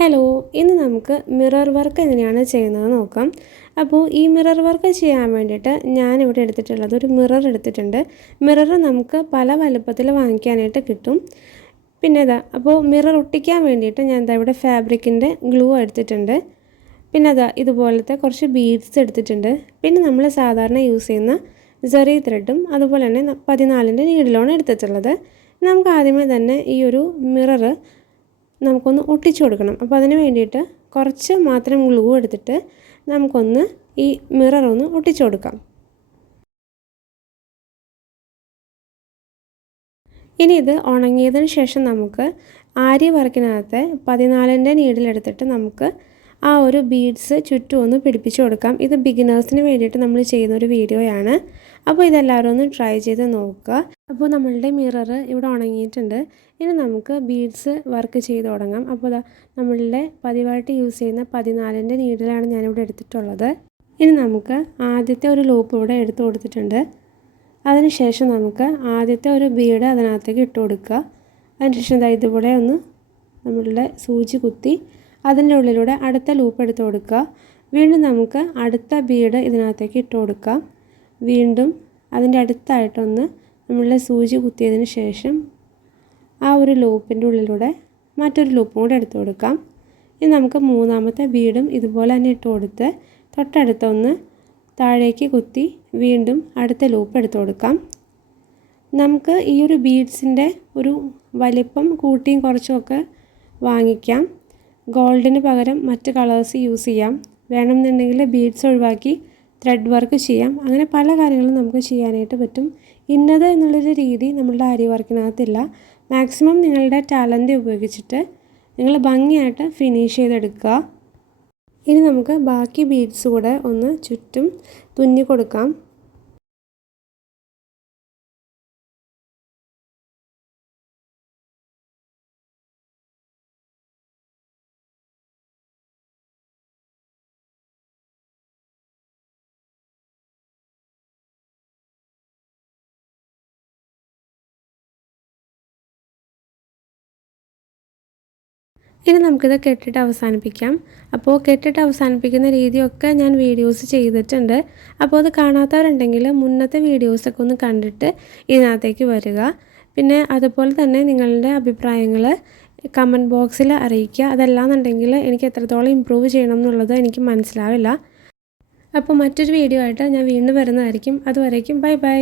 Hello ഇന്ന് നമുക്ക് mirror work എങ്ങനെയാണ് ചെയ്യുന്നത് നോക്കാം. അപ്പോൾ ഈ മിറർ വർക്ക് ചെയ്യാൻ വേണ്ടിയിട്ട് ഞാനിവിടെ എടുത്തിട്ടുള്ളത് ഒരു മിറർ എടുത്തിട്ടുണ്ട്. മിറർ നമുക്ക് പല വലുപ്പത്തിൽ വാങ്ങിക്കാനായിട്ട് കിട്ടും. പിന്നെ ഇതാ അപ്പോൾ മിറർ ഒട്ടിക്കാൻ വേണ്ടിയിട്ട് ഞാൻ ഇതാ ഇവിടെ ഫാബ്രിക്കിന്റെ ഗ്ലൂ എടുത്തിട്ടുണ്ട്. പിന്നെ അതാ ഇതുപോലത്തെ കുറച്ച് ബീഡ്സ് എടുത്തിട്ടുണ്ട്. പിന്നെ നമ്മൾ സാധാരണ യൂസ് ചെയ്യുന്ന ജെറി ത്രെഡും അതുപോലെ തന്നെ പതിനാലിന്റെ നീഡിലാണ് എടുത്തിട്ടുള്ളത്. നമുക്ക് ആദ്യമേ തന്നെ ഈ ഒരു മിറർ നമുക്കൊന്ന് ഒട്ടിച്ചു കൊടുക്കണം. അപ്പോൾ അതിന് വേണ്ടിയിട്ട് കുറച്ച് മാത്രം ഗ്ലൂ എടുത്തിട്ട് നമുക്കൊന്ന് ഈ മിറർ ഒന്ന് ഒട്ടിച്ചു കൊടുക്കാം. ഇനി ഇത് ഉണങ്ങിയതിന് ശേഷം നമുക്ക് ആര്യ വർക്കിനകത്തെ പതിനാലിന്റെ നീഡിലെടുത്തിട്ട് നമുക്ക് ആ ഒരു ബീഡ്സ് ചുറ്റും ഒന്ന് പിടിപ്പിച്ചു കൊടുക്കാം. ഇത് ബിഗിനേഴ്സിന് വേണ്ടിയിട്ട് നമ്മൾ ചെയ്യുന്ന ഒരു വീഡിയോയാണ്. അപ്പോൾ ഇതെല്ലാവരും ഒന്ന് ട്രൈ ചെയ്ത് നോക്കുക. അപ്പോൾ നമ്മളുടെ മിറർ ഇവിടെ ഉണങ്ങിയിട്ടുണ്ട്. ഇനി നമുക്ക് ബീഡ്സ് വർക്ക് ചെയ്ത് തുടങ്ങാം. അപ്പോൾ നമ്മളുടെ പതിവായിട്ട് യൂസ് ചെയ്യുന്ന പതിനാലിന്റെ നീഡിലാണ് ഞാനിവിടെ എടുത്തിട്ടുള്ളത്. ഇനി നമുക്ക് ആദ്യത്തെ ഒരു ലൂപ്പ് ഇവിടെ എടുത്തു കൊടുത്തിട്ടുണ്ട്. അതിനുശേഷം നമുക്ക് ആദ്യത്തെ ഒരു ബീഡ് അതിനകത്തേക്ക് ഇട്ട് കൊടുക്കുക. അതിനുശേഷം ഇതാ ഇതുപോലെ ഒന്ന് നമ്മളുടെ സൂചി കുത്തി അതിന്റെ ഉള്ളിലൂടെ അടുത്ത ലൂപ്പ് എടുത്ത് കൊടുക്കുക. വീണ്ടും നമുക്ക് അടുത്ത ബീഡ് ഇതിനകത്തേക്ക് ഇട്ട് കൊടുക്കാം. വീണ്ടും അതിന്റെ അടുത്തായിട്ടൊന്ന് നമ്മളുടെ സൂചി കുത്തിയതിന് ശേഷം ആ ഒരു ലൂപ്പിന്റെ ഉള്ളിലൂടെ മറ്റൊരു ലൂപ്പും കൂടെ എടുത്ത് കൊടുക്കാം. ഇനി നമുക്ക് മൂന്നാമത്തെ ബീഡും ഇതുപോലെ തന്നെ ഇട്ട് കൊടുത്ത് തൊട്ടടുത്തൊന്ന് താഴേക്ക് കുത്തി വീണ്ടും അടുത്ത ലൂപ്പ് എടുത്ത് കൊടുക്കാം. നമുക്ക് ഈ ഒരു ബീഡ്സിന്റെ ഒരു വലിപ്പം കൂട്ടിയും കുറച്ചുമൊക്കെ വാങ്ങിക്കാം. ഗോൾഡിന് പകരം മറ്റ് കളേഴ്സ് യൂസ് ചെയ്യാം. വേണമെന്നുണ്ടെങ്കിൽ ബീഡ്സ് ഒഴിവാക്കി ത്രെഡ് വർക്ക് ചെയ്യാം. അങ്ങനെ പല കാര്യങ്ങളും നമുക്ക് ചെയ്യാനായിട്ട് പറ്റും. ഇന്നത് എന്നുള്ളൊരു രീതി നമ്മളുടെ ആരി വർക്കിനകത്തില്ല. മാക്സിമം നിങ്ങളുടെ ടാലന്റ് ഉപയോഗിച്ചിട്ട് നിങ്ങൾ ഭംഗിയായിട്ട് ഫിനിഷ് ചെയ്തെടുക്കുക. ഇനി നമുക്ക് ബാക്കി ബീഡ്സ് കൂടെ ഒന്ന് ചുറ്റും തുന്നി കൊടുക്കാം. ഇനി നമുക്കിത് കെട്ടിട്ട് അവസാനിപ്പിക്കാം. അപ്പോൾ കെട്ടിട്ട് അവസാനിപ്പിക്കുന്ന രീതിയൊക്കെ ഞാൻ വീഡിയോസ് ചെയ്തിട്ടുണ്ട്. അപ്പോൾ അത് കാണാത്തവരുണ്ടെങ്കിൽ മുന്നത്തെ വീഡിയോസൊക്കെ ഒന്ന് കണ്ടിട്ട് ഇതിനകത്തേക്ക് വരിക. പിന്നെ അതുപോലെ തന്നെ നിങ്ങളുടെ അഭിപ്രായങ്ങൾ കമന്റ് ബോക്സിൽ അറിയിക്കുക. അതല്ലാന്നുണ്ടെങ്കിൽ എനിക്ക് എത്രത്തോളം ഇമ്പ്രൂവ് ചെയ്യണം എന്നുള്ളത് എനിക്ക് മനസ്സിലാവില്ല. അപ്പോൾ മറ്റൊരു വീഡിയോ ആയിട്ട് ഞാൻ വീണ്ടും വരുന്നതായിരിക്കും. അതുവരേക്കും ബൈ ബൈ.